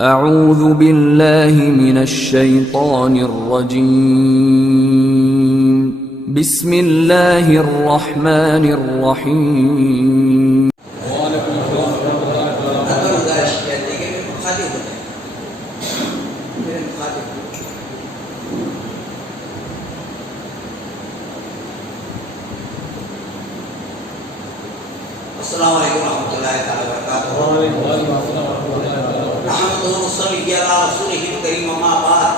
اعوذ باللہ من الشیطان الرجیم بسم اللہ الرحمن الرحیم السلام علیکم ورحمۃ اللہ تعالی وبرکاتہ۔ نحمده ونصلي على رسوله الكريم وما بعد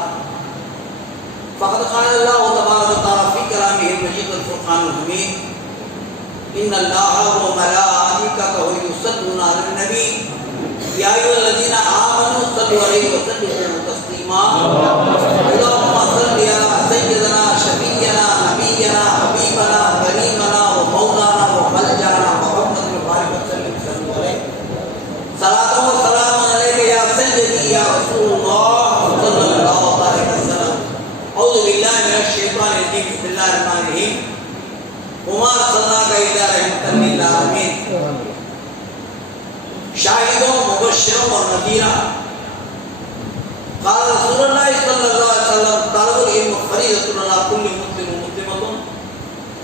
فقد قال الله تبارك وتعالى في كلامه المجيد والفرقان الحميد ان الله وملائكته يصلون على النبي يا ايها الذين امنوا صلوا عليه وسلموا تسليما اللهم صل على سيدنا شفيعنا نبينا حبيبنا كريمنا ومولانا وملجانا محمد وعلى وسلم صلوا عليه صلاة وسلام یا رسول اللہ صلی اللہ علیہ وسلم۔ اعوذ باللہ من الشیطان الرجیم، بسم اللہ الرحمن الرحیم۔ وما ارسلناک الا رحمۃ للعالمین، شاہدوں مبشروں اور نذیرا۔ قال رسول اللہ صلی اللہ علیہ وسلم طلب العلم فریضۃ علی کل مسلم ومسلمۃ،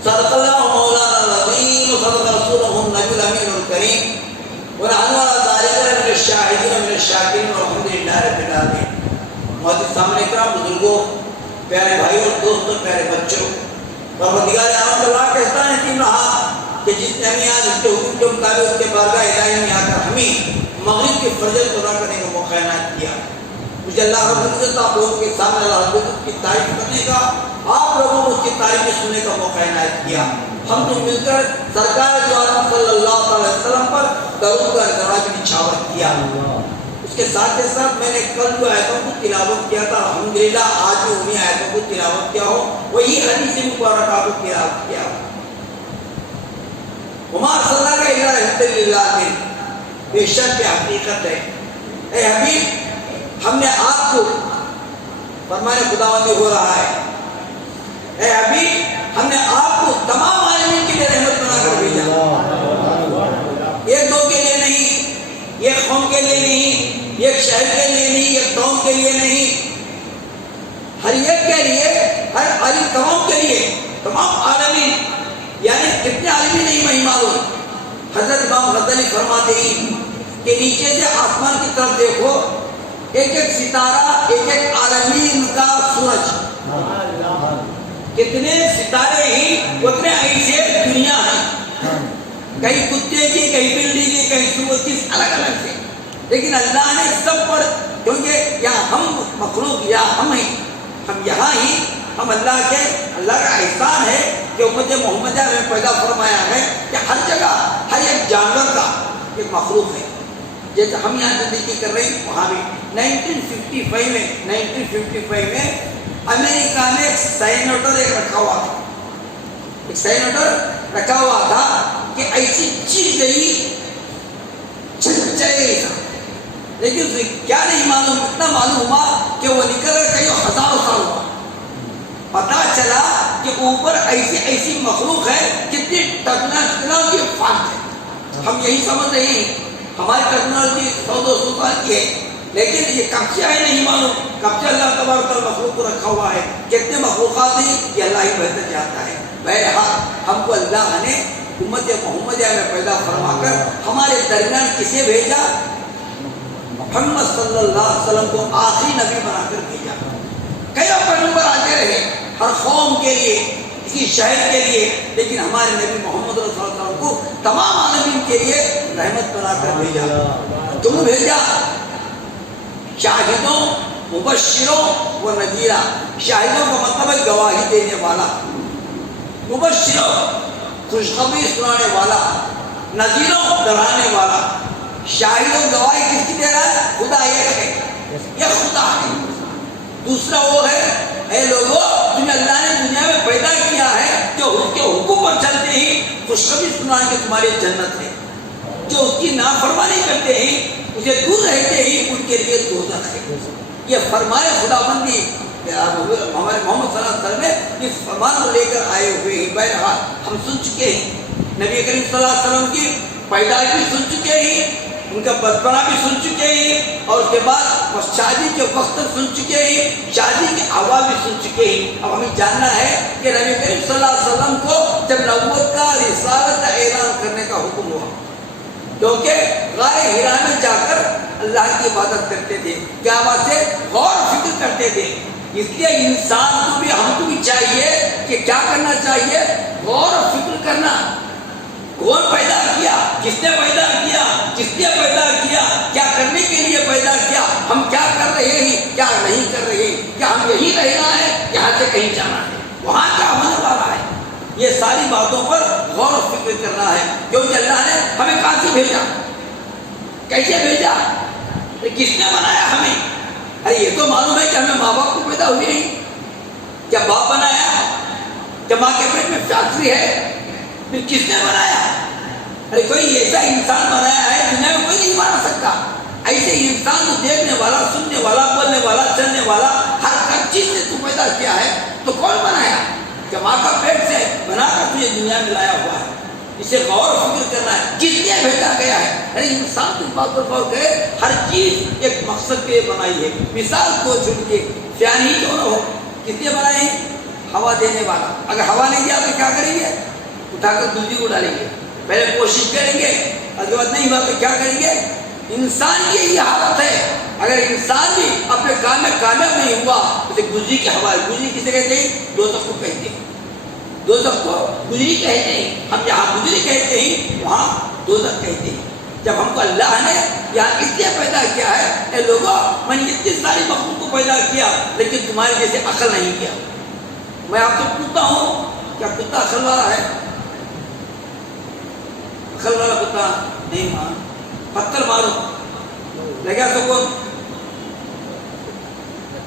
صدق اللہ مولانا العظیم وصدق رسولہ النبی الامین الکریم، ونحن على ذلك من الشاهدين ومن الشاکرین والحمد للہ رب العالمین۔ محترم سامنے اکرام، بزرگوں، پیارے بھائیوں اور دوستوں، پیارے بچوں، پروردگار عالم کا لاکھ احسان یقین رہا کہ جس نے ہمیں آج اس کے حکم کے مطابق اس کے بارگاہ الہی میں آ کر ہمیں مغرب کی فرضیت ادا کرنے کا موقع عنایت کیا۔ مجھے اللہ رب العزت آپ لوگوں کے سامنے اللہ رب العزت کی تعریف کرنے کا، آپ لوگوں کو اس کی تعریف سننے کا موقع عنایت کیا۔ ہم تو مل کر سرکار جو عالم صلی اللہ علیہ وسلم پر درود کا دراج نچھاور کیا۔ اس کے ساتھ میں نے کل جو آیتوں کو تلاوت کیا تھا، الحمدللہ آج بھی انہیں آیتوں کو تلاوت کیا ہو، وہی حدیث مبارکہ کو تلاوت کیا ہو۔ وما ارسلناک الا رحمۃ للعالمین، بے شک یہ حقیقت ہے۔ اے حبیب، ہم نے آپ کو فرمان خداوندی ہو رہا ہے، اے حبیب ہم نے آپ کو تمام عالمین کے لیے رحمت بنا کر بھیجا، ایک دو کے لیے نہیں، ایک قوم کے لیے نہیں، ایک شہر کے لیے نہیں، ایک قوم کے لیے نہیں، ہر ایک کے لیے، ہر عالم قوم کے لیے، تمام عالمین۔ یعنی کتنے عالمین نہیں میں معلوم۔ حضرت امام غزالی فرماتے ہیں کہ نیچے سے آسمان کی طرف دیکھو، ایک ایک ستارہ، ایک ایک عالمین کا سورج، کتنے ستارے ہی اتنے ایسے دنیا ہے، کہیں کتے کی، کہیں بلی کی، کہیں سور کی، الگ الگ سے، لیکن اللہ نے سب پر، کیونکہ یا ہم مخلوق یا ہم ہیں، ہم یہاں ہی، ہم اللہ کا احسان ہے کہ امت محمدیہ میں پیدا فرمایا ہے کہ ہر جگہ ہر ایک جانور کا ایک مخلوق ہے۔ جیسے ہم یہاں زندگی کر رہے ہیں، وہاں بھی 1955 میں امریکہ میں ایک سینیٹر رکھا ہوا تھا، ایک سینیٹر رکھا ہوا تھا کہ ایسی چیز گئی چلے گئی تھا، لیکن اسے کیا نہیں معلوم، اتنا معلوم ہوا کہ وہ نکل کر کئی ہزاروں سال ہوا، پتا چلا کہ اوپر ایسی ایسی مخلوق ہے، کتنی ٹیکنالوجی فاسٹ ہے۔ ہم یہی سمجھ رہے ہیں ہماری ٹیکنالوجی 100-200 سال کی ہے، لیکن یہ کب سے ہے نہیں معلوم، کب سے اللہ تبارک و تعالیٰ مخلوق کو رکھا ہوا ہے، کتنے مخلوقات ہیں یہ اللہ ہی بہتر جانتا ہے۔ بہرحال ہم کو اللہ نے امت محمدیہ میں پیدا فرما کر ہمارے درمیان کسے بھیجا؟ محمد صلی اللہ علیہ وسلم کو آخری نبی بنا کر بھیجا۔ کئی پیغمبر آتے رہے ہر قوم کے لیے، کسی شہر کے لیے، لیکن ہمارے نبی محمد صلی اللہ علیہ وسلم کو تمام عالمین کے لیے رحمت بنا کر بھیجا۔ تم بھیجا شاہدوں، مبشروں و نذیرا۔ شاہدوں کا مطلب ہے گواہی دینے والا، مبشروں خوشخبری سنانے والا، نذیروں ڈرانے والا۔ شاہدوں گواہی کس کی دے رہا ہے؟ خدا ایک ہے، یہ خدا ہے۔ دوسرا وہ ہے، اے لوگوں تمہیں اللہ نے دنیا میں پیدا کیا ہے، جو اس کے حکم پر چلتے ہی خوشخبری سنانے کے تمہاری جنت ہے، جو اس کی نافرمانی کرتے ہی، اسے دور رہتے ہی ان کے لیے دوزخ ہے۔ یہ فرمائے خداوندی ہمارے محمد صلی اللہ علیہ وسلم نے اس فرمان کو لے کر آئے ہوئے ہیں۔ بہرحال ہم سن چکے ہیں، نبی کریم صلی اللہ علیہ وسلم کی پیدائش بھی سن چکے ہیں، ان کا بچپنا بھی سن چکے ہیں اور اس کے بعد شادی کے وقت سن چکے ہیں, شادی کی آواز بھی سن چکے ہیں. اب ہمیں جاننا ہے کہ نبی کریم صلی اللہ علیہ وسلم کو جب نبوت کا رسالت کا اعلان کرنے کا حکم ہوا, کیونکہ غار حرا میں جا کر اللہ کی عبادت کرتے تھے, کیا بات ہے, غور و فکر کرتے تھے. اس لیے انسان کو بھی, ہم کو بھی چاہیے کہ کیا کرنا چاہیے, غور و فکر کرنا. کون پیدا کیا, کس نے پیدا کیا, کس نے پیدا کیا, کیا کرنے کے لیے پیدا کیا, ہم کیا کر رہے ہیں, کیا نہیں کر رہے ہیں, کیا ہم یہی رہنا ہے, یہاں سے کہیں جانا ہے, وہاں کیا ہونے والا ہے. یہ ساری باتوں پر غور و فکر کرنا ہے, کیونکہ اللہ نے ہمیں کہاں سے بھیجا, کیسے بھیجا, کس نے بنایا ہمیں. ارے یہ تو معلوم ہے کہ ہمیں ماں باپ کو پیدا ہوئے ہیں, کیا باپ بنایا, کیا ماں کے پیٹ میں فیکٹری ہے, پھر کس نے بنایا. ارے کوئی ایسا انسان بنایا ہے دنیا میں کوئی نہیں بنا سکتا. ایسے انسان کو دیکھنے والا, سننے والا, بولنے والا, چلنے والا, ہر چیز سے تو پیدا کیا ہے, تو کون بنایا, کہ ماں کا پیٹ سے بنا کر تجھے دنیا میں لایا ہوا ہے. اسے غور و فکر کرنا ہے, کس لیے بھیجا گیا ہے. ارے انسان کی بات پر غور کرے, ہر چیز ایک مقصد کے بنائی ہے. مثال کو چھوڑ کے فیان ہی کیوں نہ ہو, کس لیے بنائے ہیں, ہوا دینے والا. اگر ہوا نہیں دیا تو کیا کریں گے, اٹھا کر دوسری کو ڈالیں گے, پہلے کوشش کریں گے, اور کے بعد نہیں ہوا تو کیا کریں گے. انسان کی یہی حالت ہے. اگر انسان بھی اپنے کام میں کامیاب نہیں ہوا تو گزری کی ہوا ہے. گزری کسے کہتے ہیں, دوزخ کو کہتے ہیں, دوزخ کو گزری کہتے ہیں. ہم جہاں گزری کہتے ہیں وہاں دوزخ کہتے ہیں. جب ہم کو اللہ نے یہاں اس لیے پیدا کیا ہے, اے لوگوں میں نے اتنی ساری مخلوق کو پیدا کیا لیکن تمہارے جیسے عقل نہیں کیا. میں آپ سے پوچھتا ہوں, کیا کتا عقل والا ہے, عقل والا کتا نہیں. ماں پتھر مارو, لگا تو کون,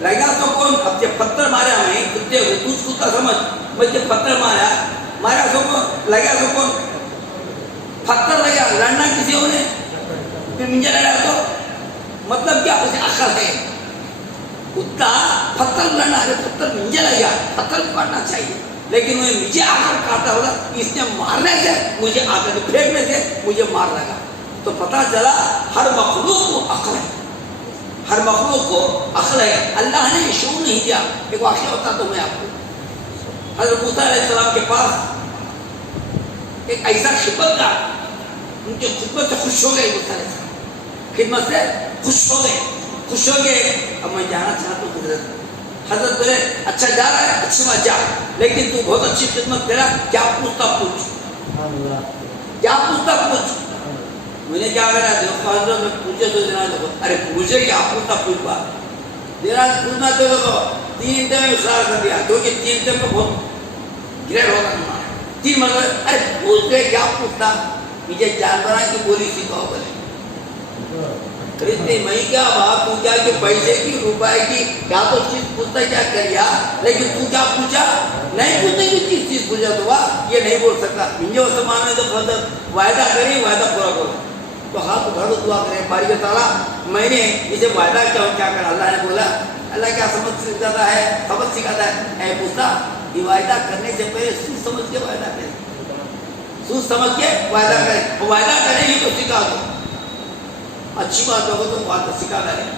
لگا تو کون. اب جب پتھر مارا ہمیں کتے کو, کچھ کتا سمجھ, میں جب پتھر مارا, مارا تو کون, لگا تو کون, پتھر لگا, لڑنا کسی ہو نے, پھر مجھے لڑا تو مطلب کیا, اسے عقل ہے. کتا پتھر لڑنا ہے, پتھر مجھے لگا, پتھر پڑنا چاہیے, لیکن وہ مجھے آ کر کاٹا ہوگا, اس نے مارنے سے مجھے آ کر پھینکنے سے مجھے مار لگا. تو پتہ چلا ہر مخلوق کو عقل ہے, ہر مخلوق کو عقل ہے. اللہ نے یہ شعور نہیں دیا. ایک واقعہ بتاتا ہوں میں آپ کو. حضرت موسیٰ علیہ السلام کے پاس ایک ایسا خدمت کا, ان کی خدمت سے خوش ہو گئے موسیٰ علیہ السلام, خدمت سے خوش ہو گئے, خوش ہو گئے. اب میں جانا چاہتا ہوں حضرت, حضرت بولے اچھا جا رہا ہے, اچھی بات جا, لیکن تو بہت اچھی خدمت کرا, کیا پوچھتا پوچھ, کیا پوچھتا پوچھ. میں نے کیا کرا, دیکھو حضرت میں پوچھے تو دینا دیکھو. ارے پوچھے کیا پوچھتا پوچھ بات دینا, پوچھنا تو دیکھو. 3 گھنٹے میں اصرار کر دیا, کیونکہ 3 گھنٹے میں بہت گریڈ ہوگا تمہارا. 3 مرتبہ ارے پوچھ گئے, کیا پوچھتا, مجھے جانوروں کی بولی سکھاؤ. بولے اتنی میں کیا بات, تو کیا کہ پیسے کی, روپئے کی, کیا تو چیز پوچھتا, کیا کریا, لیکن تو کیا پوچھا, نہیں پوچھتے کہ کس چیز پوچھا تو یہ نہیں بول سکتا. مجھے وہ سمانے تو وعدہ کریں, وعدہ پورا کرو. تو ہاتھ اٹھا دو, دعا کریں, باری تعالیٰ میں نے اسے وعدہ کیا ہوں, کیا کرا. اللہ نے بولا, اللہ کیا سمجھ سکھاتا ہے, سبق سکھاتا ہے. اے موسیٰ, یہ وعدہ کرنے سے پہلے سوچ سمجھ کے وعدہ کریں, سوچ سمجھ کے وعدہ کریں. وعدہ کریں ہی تو سکھا دو. اچھی بات ہوگا تو بات سکھا دیں,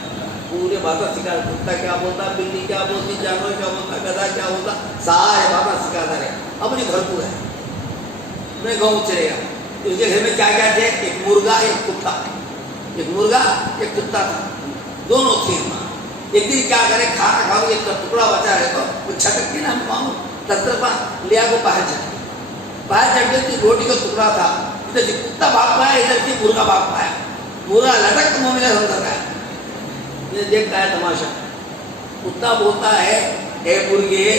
پورے باتیں سکھا. کتا کیا بولتا, بلی کیا بولتی, جانور کیا بولتا, گدھا کیا بولتا, سارے باتیں سکھاتا رہے. اپنی بھرپور ہے, اپنے گاؤں چلے گا. اس کے گھر میں کیا کیا تھے, ایک مرغا, ایک کتا, ایک مرغا ایک کتا تھا, دونوں تھے. ایک دن کیا کرے, کھانا کھاؤ, ایک ٹکڑا بچا رہے تو وہ چھٹک کے نا, ہم تطرفہ لیا کو باہر چڑھ, باہر چڑھ کے روٹی کا ٹکڑا تھا, ادھر سے کتا بھاگ پایا, ادھر سے مرغا بھاگ پایا. مرغا لٹک منہ میں اندر گیا, یہ دیکھتا ہے تماشا. کتا بولتا ہے, اے مرغے,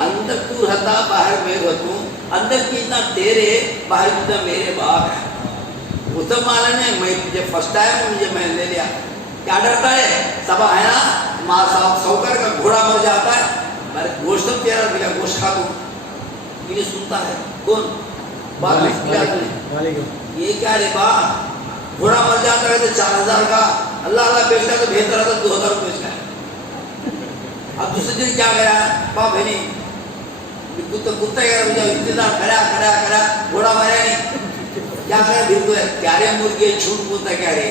اندر تو رہتا, باہر میں رہتا, اندر کتنا تیرے, باہر کتنا میرے باپ ہے. وہ سب مانا نے, میں مجھے فرسٹ ٹائم مجھے میں لے لیا. کیا ڈرتا ہے, سب ہے نا, ماں سوکر کا گھوڑا مر جاتا ہے, میں گوشت سب تیرا ملا, گوشت کھا دوں. یہ سنتا ہے کون, بات میں یہ کیا رے با, گھوڑا مر جاتا ہے تو 4000 کا, اللہ اللہ بیچتا ہے تو بہتر ہے تو 2000 روپے کا ہے. اب دوسرے دن کیا گیا, باپ ہے نہیں, کتا انتظار کرا, گھوڑا مرا نہیں, کیا کرے, بالکل پیارے مرغے جھوٹ بولتا, کیا رے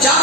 4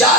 4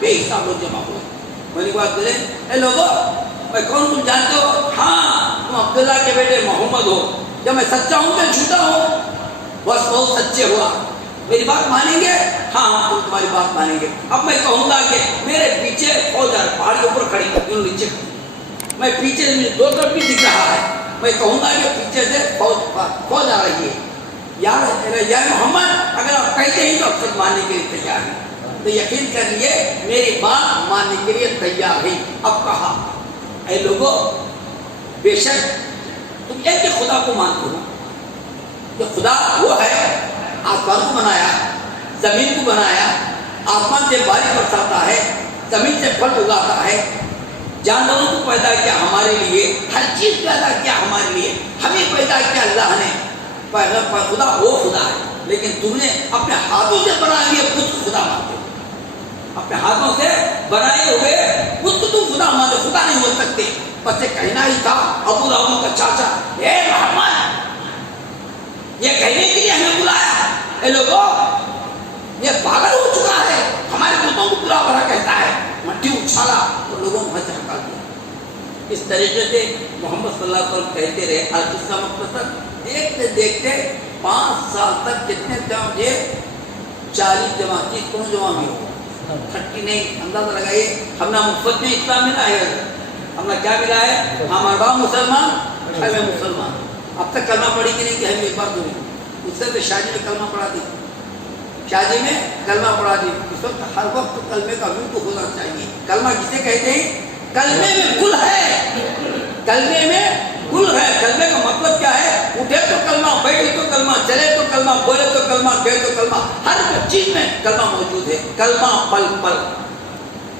بے حساب لوگ جمع ہوئے. میں نے کہا کرے اے لوگوں میں کون تم جانتے ہو؟ ہاں تم عبداللہ کے بیٹے محمد ہو. جب میں سچا ہوں کہ جھوٹا ہوں؟ بس بہت سچے ہوا. میری بات مانیں گے؟ ہاں ہاں تم تمہاری بات مانیں گے. اب میں کہوں گا کہ میرے پیچھے فوج ہے, پہاڑ کے اوپر کھڑی کر نیچے, میں پیچھے دو طرف بھی دکھ رہا ہے. میں کہوں گا کہ پیچھے سے فوج آ رہی ہے. یا محمد اگر آپ کہتے ہیں تو اب تک ماننے کے لیے تیار ہیں, تو یقین کر لیے میری بات ماننے کے لیے تیار ہے. اب کہا اے لوگوں بے شک تم ایک کہ خدا کو مانتے ہو, کہ خدا وہ ہے آسمان کو بنایا, زمین کو بنایا, آسمان سے بارش برساتا ہے, زمین سے پھل اگاتا ہے, جانوروں کو پیدا کیا ہمارے لیے, ہر چیز پیدا کیا ہمارے لیے, ہمیں پیدا کیا اللہ نے. خدا وہ خدا ہے, لیکن تم نے اپنے ہاتھوں سے بنائے ہوئے خود کو خدا مانتے ہو. اپنے ہاتھوں سے بنائے ہوئے خود کو تم خدا مانتے, خدا نہیں ہو سکتے. بس یہ کہنا ہی تھا ابو راہو کا چاچا اے محمد, یہ کہنے کے لیے ہمیں بلایا. اے لوگوں یہ پاگل ہو چکا ہے, ہمارے بتوں کو برا بھلا کہتا ہے. مٹی اچھالا تو لوگوں نے وہاں سے ہٹا دیا. اس طریقے سے محمد صلی اللہ علیہ وسلم کہتے رہے. القصہ کا مختصر, دیکھتے دیکھتے 5 سال تک کتنے جمع ہوئے, 40 جمع, 30 کون جمع بھی ہو 30 نہیں, اندازہ لگائیے. ہم نے مفت میں اسلام ملا ہے, ہم نے کیا ملا ہے, ہمارے باپ مسلمان ہمیں مسلمان. اب تک کلمہ پڑھی کہ نہیں کہ ہم ایک بار دوں, اس سے شادی میں کلمہ پڑھا دی, شادی میں کلمہ پڑھا دی. اس وقت ہر وقت کلمے کا وجود ہونا چاہیے. کلمہ کسے کہتے ہیں؟ کلمے میں گل ہے, کلمے میں گل ہے. کلمے کا مطلب کیا ہے؟ اٹھے تو کلمہ, بیٹھے تو کلمہ, چلے تو کلمہ, بولے تو کلمہ, گئے تو کلمہ, ہر چیز میں کلمہ موجود ہے. کلمہ پل پل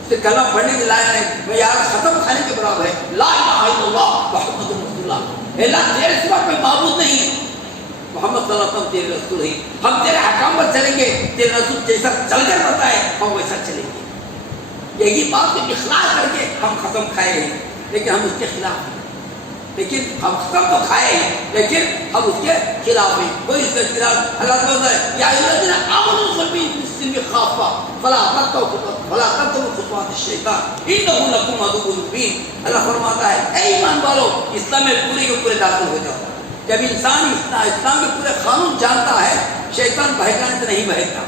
سے کلمہ پڑھنے کے لائق ہے. میں یار ختم کھانے کے برابر ہے. لا الہ الا اللہ محمد رسول اللہ. اللہ تیرے سوا کوئی معبود نہیں, محمد صلی اللہ علیہ وسلم تیرے رسول ہی. ہم تیرے حکام پر چلیں گے, تیرے رسول جیسا چل کر بتائے ہم ویسا چلیں گے. یہی بات کو اخلاص کر کے ہم ختم کھائے ہیں, لیکن ہم اس کے خلاف ہیں. لیکن ہم ختم تو کھائے ہیں, لیکن ہم اس کے خلاف ہیں. کوئی اس کے خلاف اللہ تعالیٰ ہے یا الذین آمنوا بالسلم خافا فلا تتبعوا خطوات الشیطان انہ لکم عدو مبین. اللہ فرماتا ہے اے ایمان والو اسلام میں پورے کے پورے داخل ہو جاؤ. جب انسان اسلام کے پورے قانون جانتا ہے, شیطان بہکانے سے نہیں بہکتا.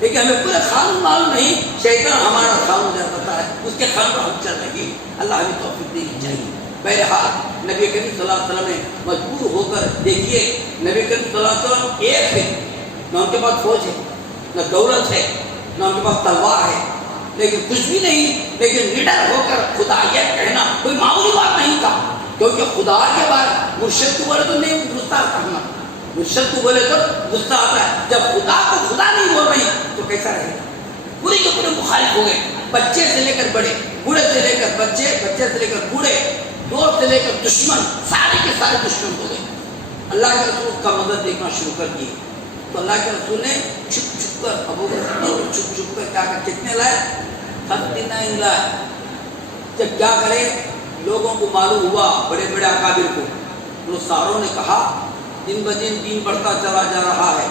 لیکن ہمیں پورے قانون معلوم نہیں, شیطان ہمارا قانون جانتا ہے, اس کے قانون پر ہم چل رہے ہیں. اللہ ہمیں توفیق دینی چاہیے. بہرحال نبی کریم صلی اللہ علیہ وسلم نے مجبور ہو کر, دیکھیے نبی کریم صلی اللہ علیہ وسلم ایک ہے, نہ ان کے پاس فوج ہے, نہ دولت ہے, نہ ان کے پاس تلوار ہے, لیکن کچھ بھی نہیں, لیکن لیڈر ہو کر خدا یہ کہنا کوئی معمولی بات نہیں تھا. کیونکہ خدا کے بعد مرشد کو بولے تو نہیں غصہ آتا ہے, مرشد کو بولے تو غصہ آتا ہے. جب خدا کو خدا نہیں بول رہی تو کیسا رہے گا؟ پورے کے پورے مخالف ہو گئے, بچے سے لے کر بڑے, بوڑھے سے لے کر بچے, بچے سے لے کر بوڑھے, دوست سے لے کر دشمن, سارے کے سارے دشمن ہو گئے. اللہ کے رسول کا مدد دیکھنا شروع کر دیے. تو اللہ کے رسول نے چھپ چھپ کر, ابو بکر نے چھپ چھپ کر کیا کر کتنے لائے, 39 لائے. جب کیا کرے, لوگوں کو معلوم ہوا, بڑے بڑے اکابر کو, وہ ساروں نے کہا دن بدن دین بڑھتا چلا جا رہا ہے,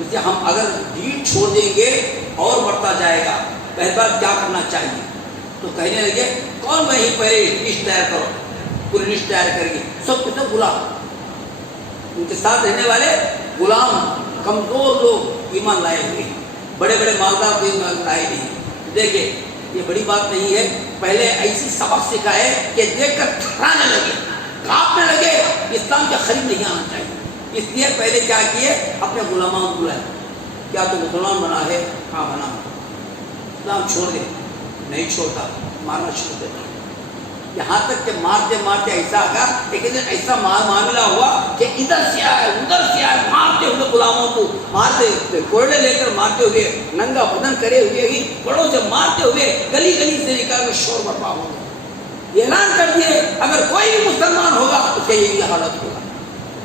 اسے ہم اگر دین چھوڑ دیں گے اور بڑھتا جائے گا, پہلی بار کیا کرنا چاہیے. تو کہنے لگے کون وہی پہلے لسٹ تیار کرو, پوری لسٹ تیار کر کے سب کچھ غلام, ان کے ساتھ رہنے والے غلام, کمزور لوگ ایمان لائے ہوئے ہیں, بڑے بڑے مالدار کو ایمان لائے نہیں. دیکھیں یہ بڑی بات نہیں ہے, پہلے ایسی سبق سکھائے کہ دیکھ کر تھرانے لگے, کانپنے لگے, اسلام کے قریب نہیں آنا چاہیے. اس لیے پہلے کیا کیے, اپنے غلاموں کو بلائے, کیا تو مسلمان بنا ہے؟ ہاں بنا. اسلام چھوڑ دے, نہیں چھوڑتا, مارنا شروع کر دیا. یہاں تک کہ مارتے مارتے ایسا آگا, لیکن ایسا معاملہ ہوا کہ ادھر سے آئے ادھر سے آئے, مارتے ہوئے غلاموں کو, مارتے کوڑے لے کر مارتے ہوئے, ننگا بدن کرے ہوئے ہی بڑوں سے مارتے ہوئے, گلی گلی سے نکال کر شور برپا ہو گیا. اعلان کر دیے اگر کوئی بھی مسلمان ہوگا تو اس کا یہی حالت ہوگا.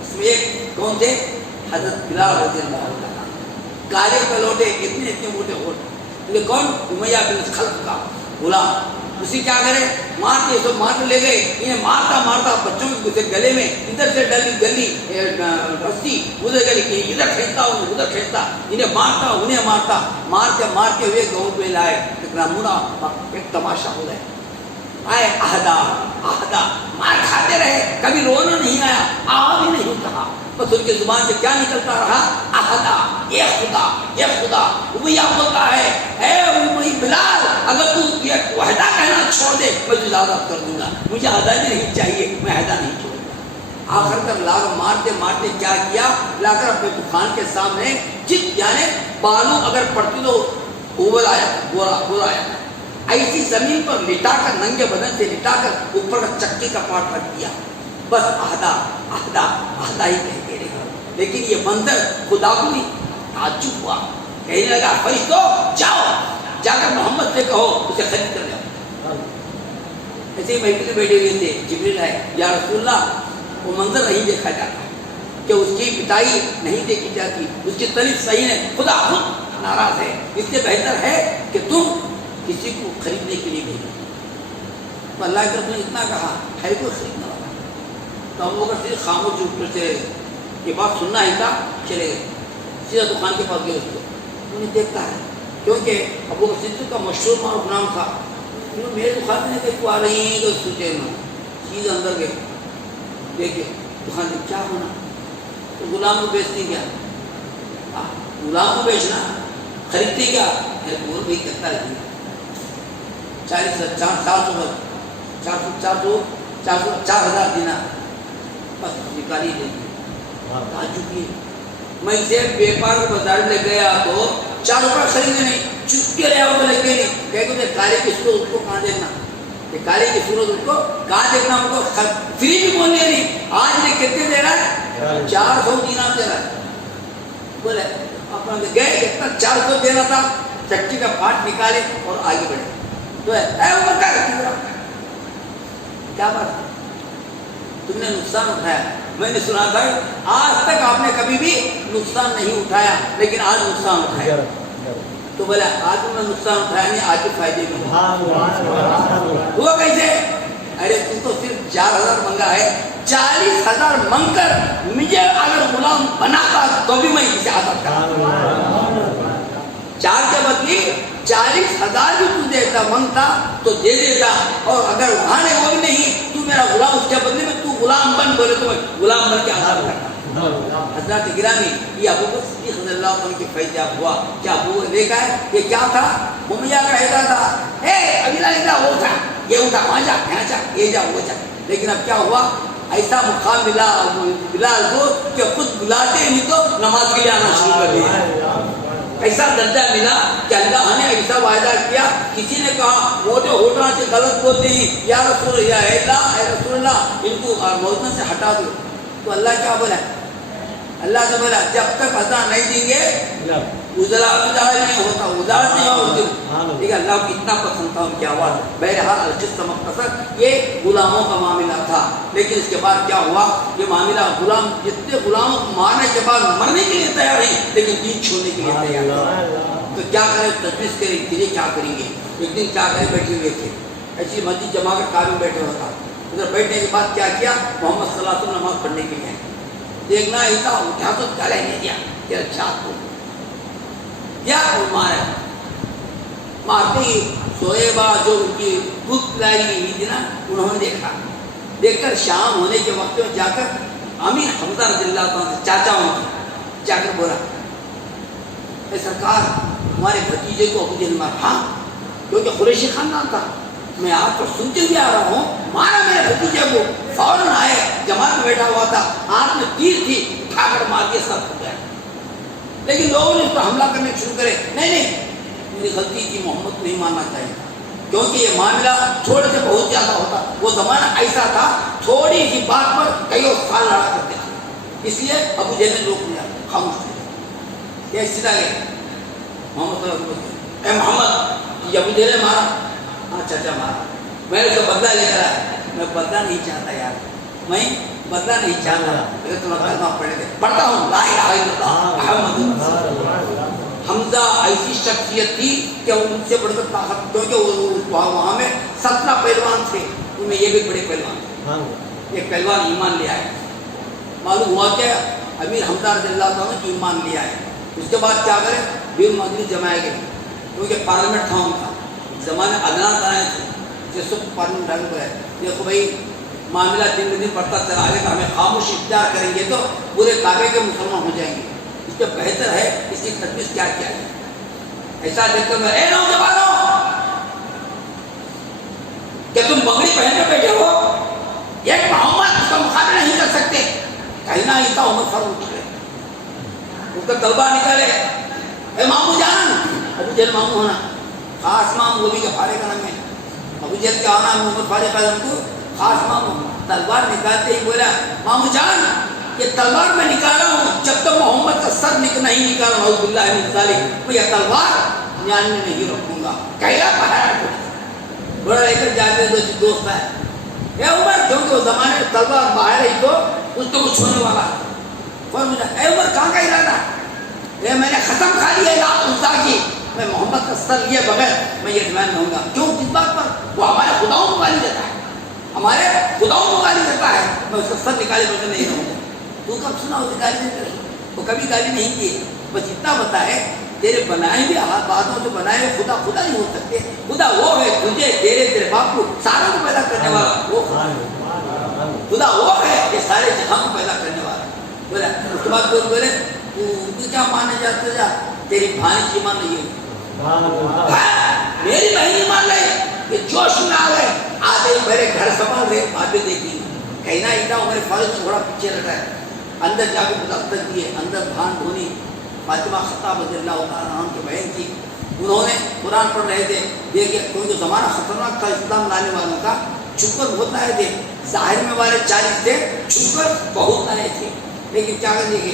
اس میں ایک کون تھے, حضرت بلال رضی اللہ عنہ, کالے پلوٹے, اتنے اتنے موٹے ہوٹے, یہ کون, امیہ بن خلف کا غلام. اسی کیا کرے مارتے سب مار لے گئے انہیں مارتا مارتا بچوں کے گلے میں ادھر سے گلی رسی ادھر گلی ادھر کھینچتا ادھر کھینچتا انہیں مارتا انہیں مارتا مارتے ہوئے گاؤں پہ لائے مڑا ایک تماشا ہو گئے آئے آہدا مار کھاتے رہے کبھی رونا نہیں آیا آ بھی نہیں کہا بس ان کی زبان سے کیا نکلتا رہا آہدا اے خدا امیا بولتا ہے اے بلال اگر تو یہ وحدہ کہنا چھوڑ دے میں تجھے آزاد کر دوں گا مجھے آزادی نہیں چاہیے میں وحدہ نہیں چھوڑوں گا آخر کر لا مارتے مارتے کیا کیا لا کر اپنے دکان کے سامنے جت یعنی بالو اگر پڑتی تو اوبل آیا گورا آیا ایسی زمین پر لٹا کر ننگے بدن سے لٹا کر اوپر کا چکی کا پاٹ رکھ دیا بس آہدا ہی کہتے رہے لیکن یہ منظر خدا کو بھی تعجب ہوا کہنے لگا فرشتوں جاؤ جا کر محمد سے کہو اسے خرید کر جاؤ ایسے ہی محفل میں بیٹھے ہوئے تھے جبریل ہے یا رسول اللہ وہ منظر نہیں دیکھا جاتا کہ اس کی پٹائی نہیں دیکھی جاتی اس کی تعریف صحیح ہے خدا خود ناراض ہے اس سے بہتر ہے کہ تم کسی کو خریدنے کے لیے بھیجو تو اللہ کے رسول نے اتنا کہا ہے کوئی خریدنے والا تو ہم لوگ صرف خاموش اوپر سے یہ بات سننا ہی تھا چلے گئے سیدھا دکان کے پاس گئے اس کو انہیں دیکھتا ہے کیونکہ ابو بکر صدیق کا مشہور معروف نام تھا میرے دکان میں دیکھ آ رہی ہیں تو سوچے میں سیدھے اندر گئے دیکھے دکان میں کیا ہونا تو غلام کو بیچتے کیا غلام کو بیچنا خریدتے کیا بول بھائی کہتا رہتی 4,000 دینا بس نکالی دیں گے میں اسے بیپار کو بازار لے گیا تو 4 روپئے خریدے نہیں چپکے رہا وہ لگے نہیں کہ تجھے کالے کی صورت اس کو کہاں دیکھنا کہ کالے کی صورت اس کو کہاں دیکھنا ان کو فری بھی بولنے نہیں آج یہ کتنے دے رہا ہے 400 دینار دے رہا ہے بولے اپنا گئے اتنا 400 دینا تھا چکی کا پاٹ نکالے اور آگے بڑھے تو کیا بات تم نے نقصان اٹھایا میں نے سنا تھا آج تک آپ نے کبھی بھی نقصان نہیں اٹھایا لیکن آج نقصان اٹھایا تو بولا آج تم نے نقصان اٹھایا نہیں آج کے فائدے میں ہوا کیسے ارے تم تو صرف 4,000 منگا ہے 40,000 منگ کر مجھے اگر غلام بناتا تو بھی میں اسے آزاد کرتا 4 کے بدلی 40,000 بھی تو دیتا منگتا تو دے دیتا اور اگر وہاں نے وہ بھی نہیں تو میرا غلام اس کے بدلے میں تو غلام بن بولے تو میں غلام بن کے آزاد کرتا حضرات گرامی یہ ابو بکر صدیق رضی اللہ عنہ کے فیضیاب ہوا کیا ابو نے دیکھا ہے یہ کیا تھا امیہ کا عہدہ تھا ابھی لا وہ تھا یہ اٹھا وہاں جا یہاں جا یہ جا وہ جا لیکن اب کیا ہوا ایسا مقام ملا بلال کو کہ خود بلاتے ہی تو نماز کے لیے آنا شروع کر دیا ایسا درجہ ملا کہ اللہ نے ایسا وعدہ کیا کسی نے کہا موٹے ہوٹلوں سے غلط بولتے ہیں یا رسول اللہ ان کو موزن سے ہٹا دو تو اللہ کیا بولا اللہ سے بولا جب تک عطا نہیں دیں گے ادار نہیں ہوتا ادار نہیں ہوتا لیکن اللہ کو اتنا پسند تھا ان کی آواز بہرحال القسط مختصر یہ غلاموں کا معاملہ تھا لیکن اس کے بعد کیا ہوا یہ معاملہ غلام جتنے غلاموں کو مارنے کے بعد مرنے کے لیے تیار ہیں لیکن دین چھوڑنے کے لیے تیار تو کیا کریں تجویز کریں کہ کیا کریں گے ایک دن کیا کریں بیٹھے ہوئے تھے ایسی مسجد جما کر کار میں بیٹھے ہوتا ادھر بیٹھنے کے بعد کیا کیا محمد صلی اللہ علیہ وسلم نماز پڑھنے کے لیے دیکھنا ہی تھا اٹھا تو گلا ہی نہیں دیا تیرا چھات کو کیا مارا مارتے ہی شعیبہ جو ان کی بھوک پلائی ہوئی تھی نا انہوں نے دیکھ کر شام ہونے کے وقت میں جا کر امیر حمزہ رضی اللہ عنہ سے چاچا ہوں جا کر بولا اے سرکار ہمارے بھتیجے کو ابو جہل مارا ہاں کیونکہ قریشی خاندان تھا میں آپ کو سنتے ہوئے آ رہا ہوں مارا میرے بھتیجے کو فوراً آئے جماعت میں بیٹھا ہوا تھا ہاتھ میں تیر تھی اٹھا کر مار کے سب ہو گیا لیکن لوگوں نے اس پر حملہ کرنے شروع کرے نہیں میری غلطی کی محمد نہیں ماننا چاہیے کیونکہ یہ معاملہ تھوڑے سے بہت زیادہ ہوتا وہ زمانہ ایسا تھا تھوڑی سی بات پر کئی سال لڑا کرتے تھے اس لیے ابو جہل نے روک لیا خاموش تھے یہ سیدھا گئے محمد صلی اللہ علیہ وسلم اے محمد یہ ابو جہل نے مارا ہاں چاچا مارا میں نے اس کا بدلہ لے کر آیا میں بدلہ نہیں چاہتا یار میں بدلہ نہیں چاہتا لیکن تمہیں کلمہ پڑھنے دے پڑھتا ہوں لا الہ الا اللہ محمد رسول اللہ حمزہ ایسی شخصیت تھی کہ ان سے بڑھ کر طاقت، کیونکہ وہاں میں 17 پہلوان تھے، ان میں یہ بھی بڑے پہلوان تھے. ایک پہلوان ایمان لے آئے. معلوم ہوا کہ امیر حمزہ رضی اللہ عنہ کی ایمان لے آئے. اس کے بعد کیا کرے، بھیڑ مجلس جمائے گئے، کیونکہ پارلیمنٹ تھا ان کا زمانے ادنان بنائے تھے، جس وقت پارلیمنٹ ڈالنے کو ہے. دیکھو بھائی معاملہ دن بدن بڑھتا چلا گیا تو ہمیں خاموش اختیار کریں گے تو پورے کعبے کے مسلمان ہو جائیں گے، اس سے بہتر ہے اس کی تجویز کیا کیا ہے. ایسا دیکھ کر اے نوجوانوں کہ تم بگڑی پہن کے بیٹھے ہو، ایک محمد اس کا مقابلہ نہیں کر سکتے. کہنا ہی تھا عمر فاروق اٹھے، اس کا تلوار نکالے، اے مامو جان، ابو جہل مامو ہونا، خاص مامو، وہ بھی کفارے کا نام ہے، ابو جہل کیا ہونا، عمر فاروق کا نام کو خاص مامو. تلوار نکالتے ہی بولا مامو جان یہ تلوار میں نکالا ہوں، جب تک محمد کا سر نہیں نکالا نعوذ باللہ من ذالک، میں یہ تلوار جان میں نہیں رکھوں گا. کہلا پہاڑ بڑا لے کر جاتے دوست ہے، اے عمر، کیونکہ اس زمانے میں تلوار باہر ہی تو اس کو کچھ ہونے والا. اے عمر کہاں کا ارادہ، اے میں نے ختم کھا لیا لات عزا کی، میں محمد کا سر لیے بغیر میں یہ ڈیمانڈ رہوں گا. کیوں؟ کس بات پر؟ وہ ہمارے خداؤں کو گالی دیتا ہے، ہمارے خداؤں کو گالی دیتا ہے، میں اس کا سر نکالے بغیر نہیں رہوں گا. تو کب سنا اسے گالی دیتے رہے؟ وہ کبھی گالی نہیں کی. بس اتنا بتائے تیرے بنائے ہوئے باتوں سے بنائے ہوئے خدا خدا نہیں ہو سکتے. خدا وہ ہے تجھے، تیرے باپ کو، ساروں کو پیدا کرنے والا وہ خدا وہ ہے کہ سارے جہاں کو پیدا کرنے والا. بولا اس کے بعد بولے تو کیا مانے جاتے جا، تیری بھانی کی مان نہیں ہے، میری بہن ایمان لے، یہ جوش میں آ گئے، آدھے میرے گھر سنبھال رہے، باتیں دیکھی. کہنا ہی تھا عمر فاروق تھوڑا پیچھے رکھا ہے. اندر جا کے دستک دیے، اندر بھان دھونی. فاطمہ خطاب رضی اللہ تعالیٰ عنہ کی بہن تھی، انہوں نے قرآن پڑھ رہے تھے. دیکھے کیونکہ زمانہ خطرناک تھا اسلام لانے والوں کا، چھپ کر بہت آئے تھے. ظاہر میں والے 40 تھے، چھپ کر بہت آئے تھے. لیکن کیا کر دیکھے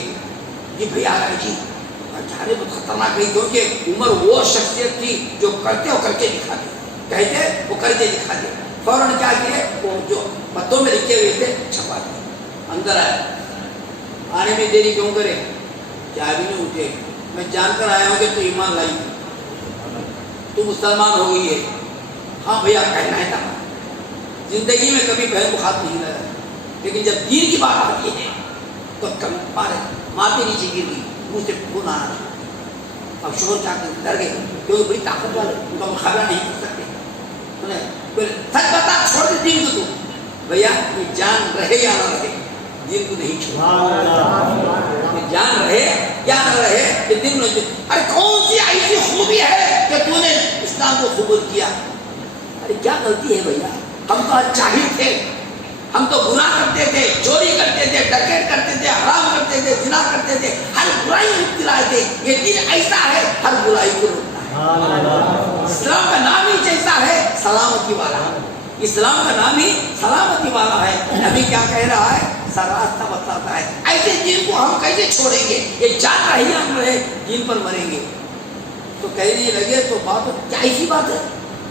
جی بھائی آ گئے جی، چارے بہت خطرناک ہے، کیونکہ عمر وہ شخصیت تھی جو کرتے وہ کر کے دکھاتے، کہتے وہ کر کے دکھاتے. فوراً کیا کیے، وہ جو پتوں میں لکھے ہوئے تھے چھپا دیے. اندر آئے، آنے میں دیری کیوں کرے، چائے بھی نہیں اٹھے. میں جان کر آیا ہوں کہ تو ایمان لائی، تو مسلمان ہو گئی ہے. ہاں بھیا کہنا ہے تھا، زندگی میں کبھی بہن کو ہاتھ نہیں لگا، لیکن جب دین کی بات آتی ہے تو کم مارتے نیچے گر گئی، منہ سے خون آ رہا. اب شوہر کیا کر ڈر گئے، کیونکہ بڑی طاقت والے ان کا مقابلہ نہیں کر سکتے. سچ بتا، چھوڑ دے دین کو. تو بھیا یہ جان رہے یا نہ رہے دین کو نہیں چھوڑ، جان رہے یا نہ رہے کہ دین کو. ارے کون سی ایسی خوبی ہے کہ تو نے اسلام کو قبول کیا؟ ارے کیا غلطی ہے بھیا، ہم تو جاہل تھے، ہم تو گناہ کرتے تھے، چوری کرتے تھے، ڈکیت کرتے تھے، حرام کرتے تھے، زنا کرتے تھے، ہر برائی میں مبتلا تھے. یہ دین ایسا ہے ہر برائی کو روکتا ہے. اسلام کا نام ہی جیسا ہے سلامتی والا، اسلام کا نام ہی سلامتی والا ہے. نبی کیا کہہ رہا ہے، راستہ بتاتا ہے. ایسے دین کو ہم کیسے چھوڑیں گے، یہ جان رہی ہم رہے دین پر مریں گے. تو کہنے لگے تو بات کیا ایسی بات ہے،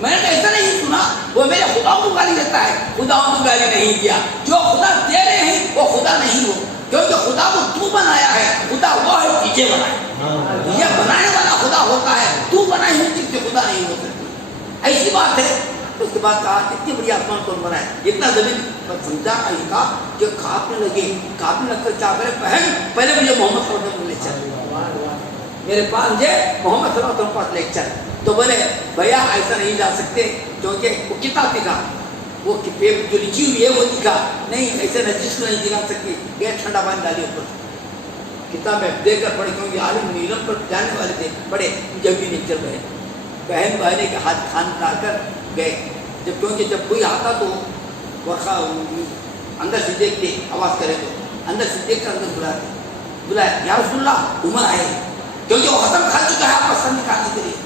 میں نے ایسا نہیں سنا، وہ میرے خدا کو گالی دیتا ہے. خدا کو گالی نہیں دیا، جو خدا دے رہے ہیں وہ خدا نہیں ہو، کیونکہ خدا کو تو بنایا ہے. خدا وہ ہے تجھے بنایا، یہ بنانے والا خدا ہوتا ہے، تو بنائی ہوئی چیز سے خدا نہیں ہو سکتی. ایسی بات ہے. اس کے بعد کہا اتنی بڑی آسمان کون بنائے، اتنا زمین پر سمجھا کا جو کھاپنے لگے. کھاپنے لگ کر کیا کرے، بہن پہلے مجھے محمد صلی اللہ علیہ وسلم لے چل، میرے پاس مجھے محمد صلی اللہ علیہ وسلم پاس لے چل. تو بولے بھیا ایسا نہیں جا سکتے، کیونکہ وہ کتاب دکھا، وہ جو لکھی ہوئی ہے وہ دکھا نہیں، ایسے نجس کو نہیں دکھا سکتی. یہ ٹھنڈا پانی ڈالی اوپر، کتاب دے کر پڑھے، کیونکہ عالم نیلم پر جانے والے تھے، پڑھے جب بھی نہیں چل رہے. بہن بہنے کے ہاتھ کھان ڈال کر گئے. جب کیونکہ جب کوئی آتا تو ورخا اندر سے دیکھتے، آواز کرے تو اندر سے دیکھ کر اندر بلایا یا رسول اللہ عمر آئے، کیونکہ وہ ختم کھا چکا ہے آپ کا سر نکالنے کے لیے.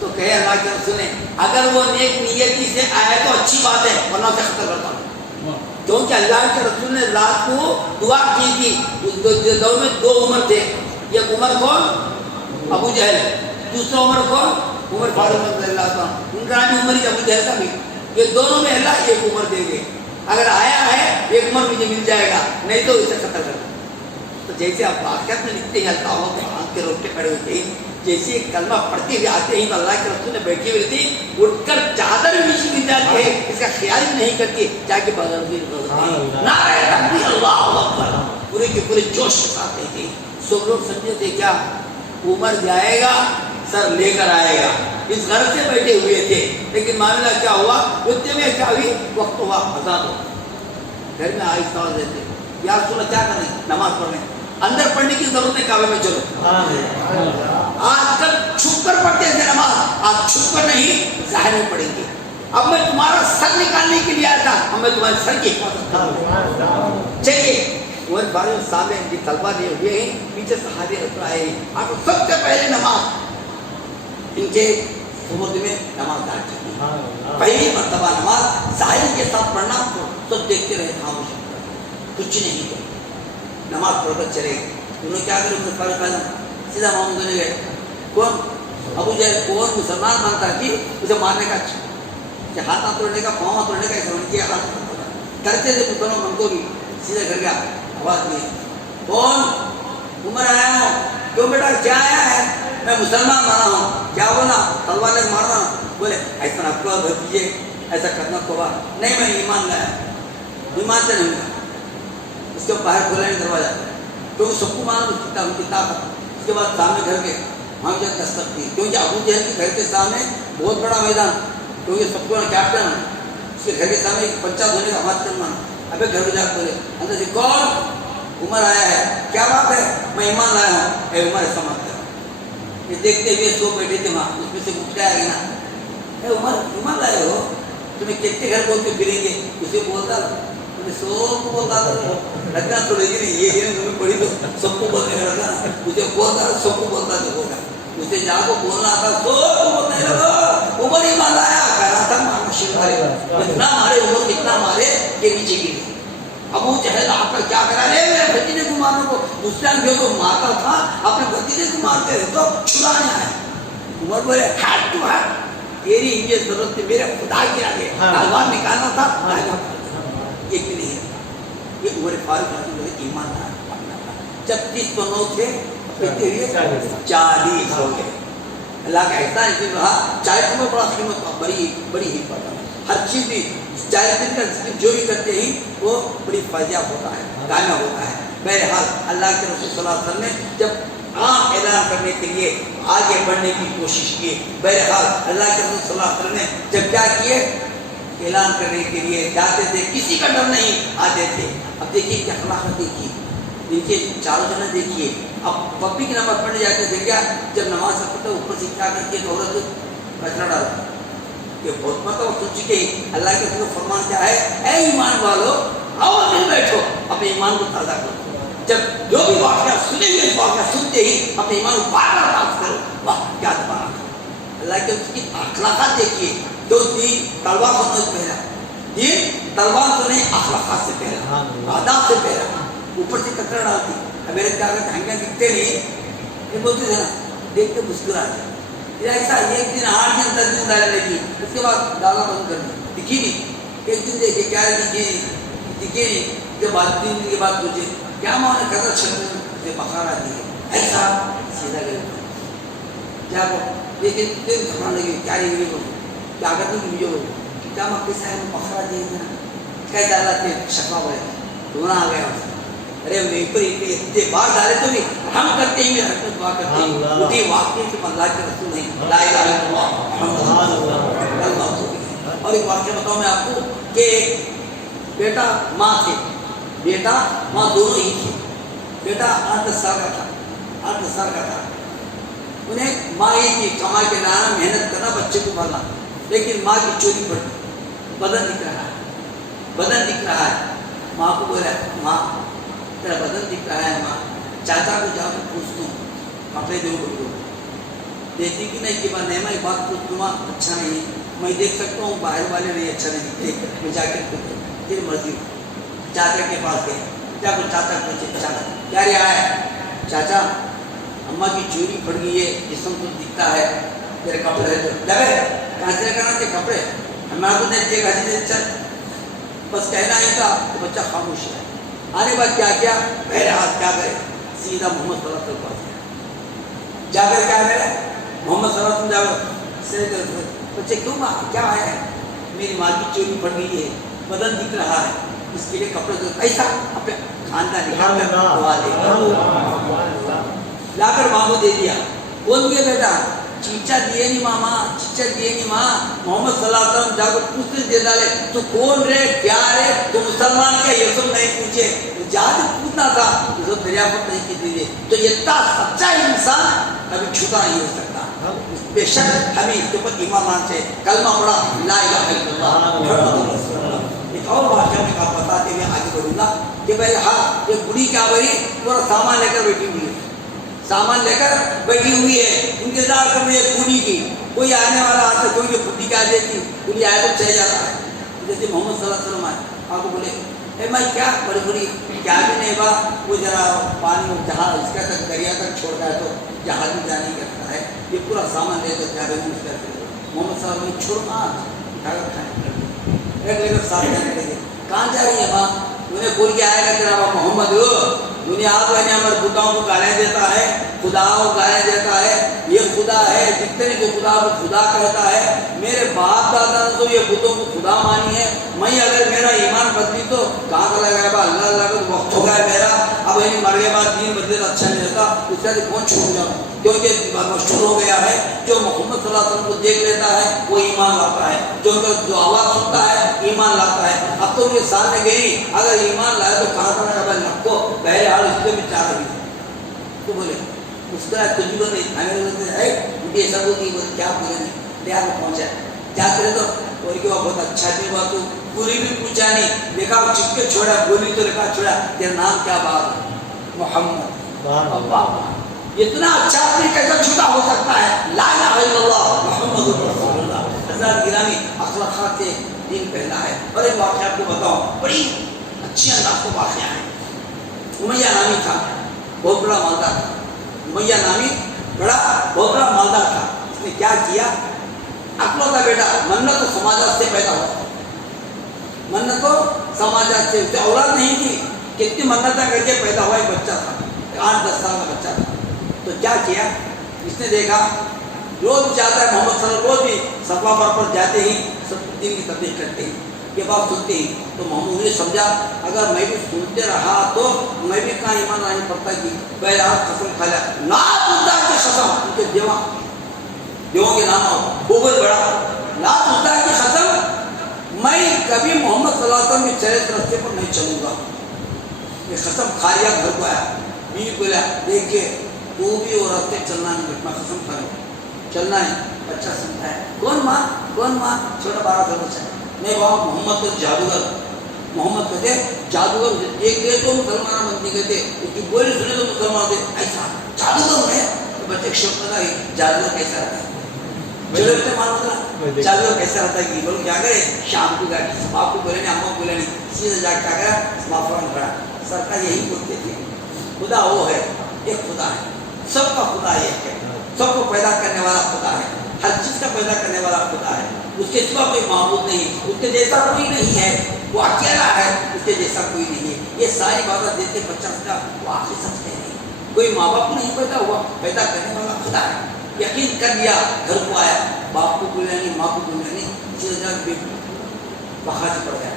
تو کہے اللہ کے رسول نے اگر وہ نیک نیتی سے آئے تو اچھی بات ہے، ورنہ سے ختم کرتا ہوں. کیونکہ اللہ کے رسول نے رات کو دعا کی تھی. اس دور میں 2 عمر تھے، ایک عمر کون، ابو جہل، دوسرا عمر کون، عمر فاروق رضی اللہ عنہ. ان کا نام عمر ہی ابو جہل کا بھی. یہ دونوں میں اللہ ایک عمر دے گے، اگر آیا ہے ایک عمر مجھے مل جائے گا، نہیں تو اسے قتل کر. تو جیسے آپ واقعات میں لکھتے ہیں اللہ کے ہاتھ کے روکے کھڑے ہوتے ہیں جیسے کلمہ پڑھتے ہوئے آتے ہی اللہ کے رسول نے بیٹھی ہوئی تھی, اٹھ کر چادر نیچے گر جاتی ہے, اس کا خیال ہی نہیں کرتی, جا کے نعرہ تکبیر اللہ اکبر پورے کے پورے جوش کے ساتھ تھے. سب لوگ سمجھے تھے کیا عمر جائے گا سر لے کر آئے گا, اس غرض سے بیٹھے ہوئے تھے. لیکن معاملہ کیا ہوا, اتنے میں کیا ہوئی, وقت ہوا آزاد ہو. گھر میں آہستہ آواز دیتے, یا رسول اللہ کیا کریں, نماز پڑھ لیں. اندر پڑھنے کی ضرورت ہے, کعبے میں چلو. آج کل چھپ کر پڑھتے ہیں نماز, آج چھپ کر نہیں ظاہر میں پڑھیں گے. اب میں تمہارا سر نکالنے کے لیے آیا تھا, اب میں تمہارے سر کی حفاظت کروں. چلیے وہ بارے میں سامنے ان کی طلبہ لیے ہوئے ہیں, پیچھے صحابی آئے ہیں. آپ سب سے پہلے نماز ان کے سمود میں نماز دار چکی, پہلی مرتبہ نماز ظاہر کے ساتھ پڑھنا. سب دیکھتے رہے, خاموش, کچھ نہیں کرے. نماز پڑھ کر چلے گئے. انہوں نے کیا کرے, سیدھا محمد نے گئے. کون ابو جہل, کون مسلمان مانتا کہ اسے مارنے کا, ہاتھ توڑنے کا, پاؤں توڑنے کا سمجھ کیا کرتے تھے مسلمان. ان کو بھی سیدھا کر گیا, آواز نہیں. کون, عمر آیا ہوں. کیوں بیٹا کیا آیا ہے, میں مسلمان مانا ہوں. کیا بولا, تلوار لے مارنا. بولے ایسا آپ کو بھر دیجیے, ایسا کرنا توبہ نہیں, میں ایمان لایا. ایمان سے نہیں, اس کے باہر کھولا نہیں دروازہ, کیونکہ سب کو مانا ان کی طاقت. اس کے بعد سامنے گھر کے وہاں جا دستک دی, کیونکہ ابو جہل کے گھر کے سامنے بہت بڑا میدان, کیونکہ سب کو کیپٹن ہے. اس کے گھر کے سامنے ایک بچہ دھونے کا ہاتھ چلنا. ابھی گھر میں جا کر بولے اندر سے, کون, عمر آیا ہے. کیا بات ہے, میں ایمان لایا ہوں. اے عمر ایسا مت کر. یہ دیکھتے ہوئے سو بیٹھے تھے وہاں, اس میں سے اٹھ آئے نا, اے عمر ایمان لائے ہو, تمہیں کتنے گھر بول کے پھریں گے. اسے بولتا سب کو بولتا رکھنا تھوڑے دن یہ تمہیں پڑھی تو سب کو بولنے لگا. اسے بولتا سب کو بولتا ہوگا, اسے جا کو بولنا تھا سب کو بولنے لگا. عمر ایمان لایا, کہنا تھا مارنا شروع کرے. اتنا مارے عمر, کتنا مارے کہ نیچے گرے. ابو جہل آپ کا کیا کرا, لے میرے بھتیجے کو مارنے کو. دوسرا جو کو مارتا تھا اپنے بھتیجے کو مارتے رہے تو چھڑانے آئے. عمر بولے ہاتھ تو ہاتھ, تیری یہ ضرورت ہے, میرے خدا کے آگے تلوار نکالنا تھا, یہ بھی نہیں رہتا. یہ عمر فاروق رسول اللہ ایمان دار. جب 30 تھے کتنے ہوئے, 40 ہو گئے. اللہ کا احسان ہے, کہا 40 میں بڑا قیمت, بڑی بڑی حکمت ہے. ہر چیز بھی 40 دن کا جو بھی کرتے ہی وہ بڑی فائدہ ہوتا ہے, کامیاب ہوتا ہے. بہرحال اللہ کے رسول صلی اللہ علیہ وسلم نے جب عام اعلان کرنے کے لیے آگے بڑھنے کی کوشش کی. بہرحال اللہ کے رسول صلی اللہ علیہ وسلم نے جب کیا کیے, اعلان کرنے کے لیے جاتے تھے, کسی کا ڈر نہیں, آتے تھے. اب دیکھیے کیا خلاقت دیکھیے, ان کے چال چلن دیکھیے. اب پبلک نماز پڑھنے جاتے تھے کیا, جب نماز پڑھتے اوپر سے کیا کرتی ہے, عورت کچرا ڈالتی. یہ بہت مطلب سن چکے. اللہ کے رسول فرمان کیا ہے, اے ایمان والو آؤ مل بیٹھو, اپنے ایمان کو تازہ کرو. جب جو بھی واقعہ سنے ہوئے واقعہ سنتے ہی اپنے ایمان کو بار بار تازہ کرو. واہ کیا دوبارہ. اللہ کے اس کی اخلاقات دیکھیے, جو دین تلوار سے پہلا, دین تلوار سے نہیں اخلاقات سے پہلا, آداب سے پہلا. اوپر سے کچرا ڈالتی. اب میرے کیا کرتے ہنگا دکھتے نہیں, یہ بولتے تھے نا, دیکھ کے مسکراتے. ایسا ایک دن 8 دن 10 دن ڈالنے لگی, اس کے بعد ڈالا بند کر دی, دکھی نہیں. ایک دن دیکھے کیا دکھی نہیں, اس کے بعد 3 دن کے بعد پوچھے کیا مانے, کدر چھلنے سے بخار آتی ہے. ایسا سیدھا کر کیا کو, لیکن پھر گھبرانے لگی, کیا نہیں کیا کرتے ہیں جو کیا مکے سے بخار آتی ہے. کہہ ڈالا کہ شکوا بڑے دونوں آ گیا. ارے پر اتنے بار ڈالے تو نہیں, ہم کرتے ہی حرکت دعا کرتے ہیں. اٹھی واقعی سے اللہ کے رسول نہیں, لا الہ الا اللہ محمد رسول اللہ. اور ایک واقعہ بتاؤں میں آپ کو کہ بیٹا ماں سے, بیٹا ماں دونوں ہی تھے. بیٹا 8-10 سال کا تھا, 8-10 سال کا تھا. انہیں ماں ہی کی کما کے لانا, محنت کرنا, بچے کو پالنا. لیکن ماں کی چوری پڑ گئی, بدن دکھ رہا ہے, بدن دکھ رہا ہے. ماں کو بولا, ماں تیرا بدن دکھ رہا ہے. ماں چاچا کو جا کر پوچھتا ہوں, کپڑے دو کو دیتی کہ نہیں, کہ میں نہیں, میں بات پوچھوں ماں اچھا نہیں, میں دیکھ سکتا ہوں باہر والے نہیں اچھا نہیں دکھتے, میں جا کے تیری مرضی. چاچا کے پاس گئے, جا کر چاچا پوچھے, چاچا کیا رہا ہے. چاچا اماں کی چوری پڑ گئی ہے, جسم کو دکھتا ہے, تیرے کپڑے لگے کہاں سے کرنا تھے کپڑے, ہمارا کو نہیں دیکھا جی. چل بس کہنا ہی تھا, تو بچہ خاموش ہے. آنے بعد کیا کیا, پہلے ہاتھ کیا کرے, سیدھا محمد صلی اللہ علیہ وسلم جا کر کیا کرے محمد صلی اللہ علیہ وسلم جا کر بچے کیوں ماں کیا ہے میری ماں کی چوری پڑ گئی ہے بدن دکھ رہا ہے اس کے لیے کپڑے دو ایسا اپنے خاندان دعا دے لا کر ماں کو دے دیا بول گیا بیٹا چیچا دیے نہیں ماما چیچا دیے نہیں ماں محمد صلی اللہ علیہ وسلم جا کر پوچھنے دے ڈالے تو کون رے کیا رے تو مسلمان کیا یہ سب نہیں پوچھے جہاں پوچھنا تھا تو سب دریا پر نہیں کی دیجیے تو اتنا سچا انسان کبھی چھوٹا نہیں ہو سکتا بے شک ہمیں اس کے اوپر ایمان مان سے کلمہ پڑھا لا الہ الا اللہ محمد رسول اللہ ایک اور واقعہ میں آپ بتاتے ہوئے آگے بڑھوں گا کہ بھائی ہاں یہ بڑی کیا بھائی پورا سامان لے کر بیٹھی ہوئی ہے سامان لے کر بیٹھی ہوئی ہے انتظار کر رہی ہے پوری کی کوئی آنے والا آتا کوئی جو پوری کیا دیتی پوری آئے تو چلے جاتا ہے جیسے محمد صلی اللہ علیہ وسلم آئے آپ کو بولے اے میں کیا بڑی بڑی کیا بھی نہیں با وہ ذرا پانی جہاز اس کا تک دریا تک چھوڑ رہا ہے تو جہاز بھی جانے کرتا ہے یہ پورا سامان لے کر جا رہے ہیں اس طرح محمد صلی اللہ علیہ وسلم چھوڑ اٹھا کر کھانے ایک لے کر ساتھ جانے لگے کہاں جا رہی ہے ماں انہیں بول کے آئے گا تیرا باپ محمد دنیا تو ہے ہمارے خداؤں کو گالیاں دیتا ہے خداؤں کو گالیاں دیتا ہے یہ خدا ہے جتنے جو خدا کو خدا کہتا ہے میرے باپ دادا نے تو یہ بتوں کو خدا مانی ہے میں اگر میرا ایمان بدلی تو کہاں کا لگا ہے اللہ اللہ کا وقت ہو گیا میرا اب یعنی مر گئے بعد دین بدلے اچھا نہیں رہتا اس کا کون چھوڑ جاؤں کیونکہ مشہور ہو گیا ہے جو محمد صلی اللہ علیہ وسلم کو دیکھ لیتا ہے وہ ایمان لاتا ہے جو آواز سنتا ہے ایمان لاتا ہے اب تو یہ سامنے گئی اگر ایمان لائے تو کہاں کا لگا نکو پہلے حال اس کے بھی چاہ رہی تو بولے اس طرح تجربہ نہیں ہمیں ہے مجھے ایسا ہوتی ہے کیا بولے نہیں لیا کو پہنچا کیا کرے تو اور کہ وہ بہت اچھا بھی ہوا تو پوری بھی پوچھا نہیں دیکھا چپ کے چھوڑا بولی تو لکھا چھوڑا تیرا نام کیا بات ہے محمد اللہ اتنا اچھا آدمی کیسا چھوٹا ہو سکتا ہے لا الہ الا اللہ محمد رسول اللہ حضرات گرامی اخلاقات سے دین پہلا ہے اور ایک واقعہ آپ کو بتاؤں بڑی اچھی انداز کو واقعہ ہے امیہ نامی تھا بہت بڑا مالدار تھا امیہ نامی بہت بڑا مالدار تھا اس نے کیا کیا اکلوتا بیٹا منت تو سماجات سے پیدا ہوا منت تو سماجات سے اولاد نہیں تھی کتنی منتیں کر کے پیدا ہوا ایک بچہ تھا 8-10 سال کا بچہ تھا تو کیا کیا اس نے دیکھا روز جاتا ہے محمد صلی اللہ علیہ وسلم روز بھی صفا پر جاتے ہی سب دین کی تبلیغ کرتے ہیں یہ بات سنتے ہی تو محمود نے سمجھا اگر میں بھی سنتے رہا تو میں بھی کہاں ایمان نہیں پڑتا کہ بہرحال قسم کھا لیا لا تزدہ کی قسم ان کے دیووں کے نام ہو وہ بہت بڑا لا تزدہ کی قسم میں کبھی محمد صلی اللہ علیہ وسلم کے چہرے رستے پر نہیں چلوں گا یہ قسم کھا لیا گھر کو آیا بیوی کو لیا دیکھ کے تو بھی وہ راستے چلنا نہیں بیٹھنا قسم کھا چلنا ہے بچہ سنتا ہے کون ماں چھوٹا 12 سال بچہ نہیں بابا محمد تو جادوگر محمد کہتے جادوگر ایک دے تو مسلمان بنتی کہتے اس کی بولی سنے تو مسلمان ہوتے ایسا جادوگر ہے تو بچے شوق لگا جادوگر کیسا رہتا ہے چلو اتنے معلوم ہوتا جادوگر کیسا رہتا ہے کہ بولو کیا کرے شام کو گیا باپ کو بولے نہیں اماں کو بولے نہیں سیدھا جا کیا کرا معافران کھڑا سرکار یہی بولتے تھے خدا وہ ہے ایک خدا ہے سب کا خدا ایک ہے سب کو پیدا کرنے والا خدا ہے ہر چیز کا پیدا کرنے والا خدا ہے اس کے سوا کوئی معبود نہیں اس کے جیسا کوئی نہیں ہے وہ اکیلا ہے اس کے جیسا کوئی نہیں ہے یہ ساری باتیں دیتے بچہ کا وہ آخر سمجھتے نہیں کوئی ماں باپ نہیں پیدا ہوا پیدا کرنے والا خدا ہے یقین کر لیا گھر کو آیا باپ کو بولنا نہیں ماں کو بولنا نہیں بخار سے پڑ گیا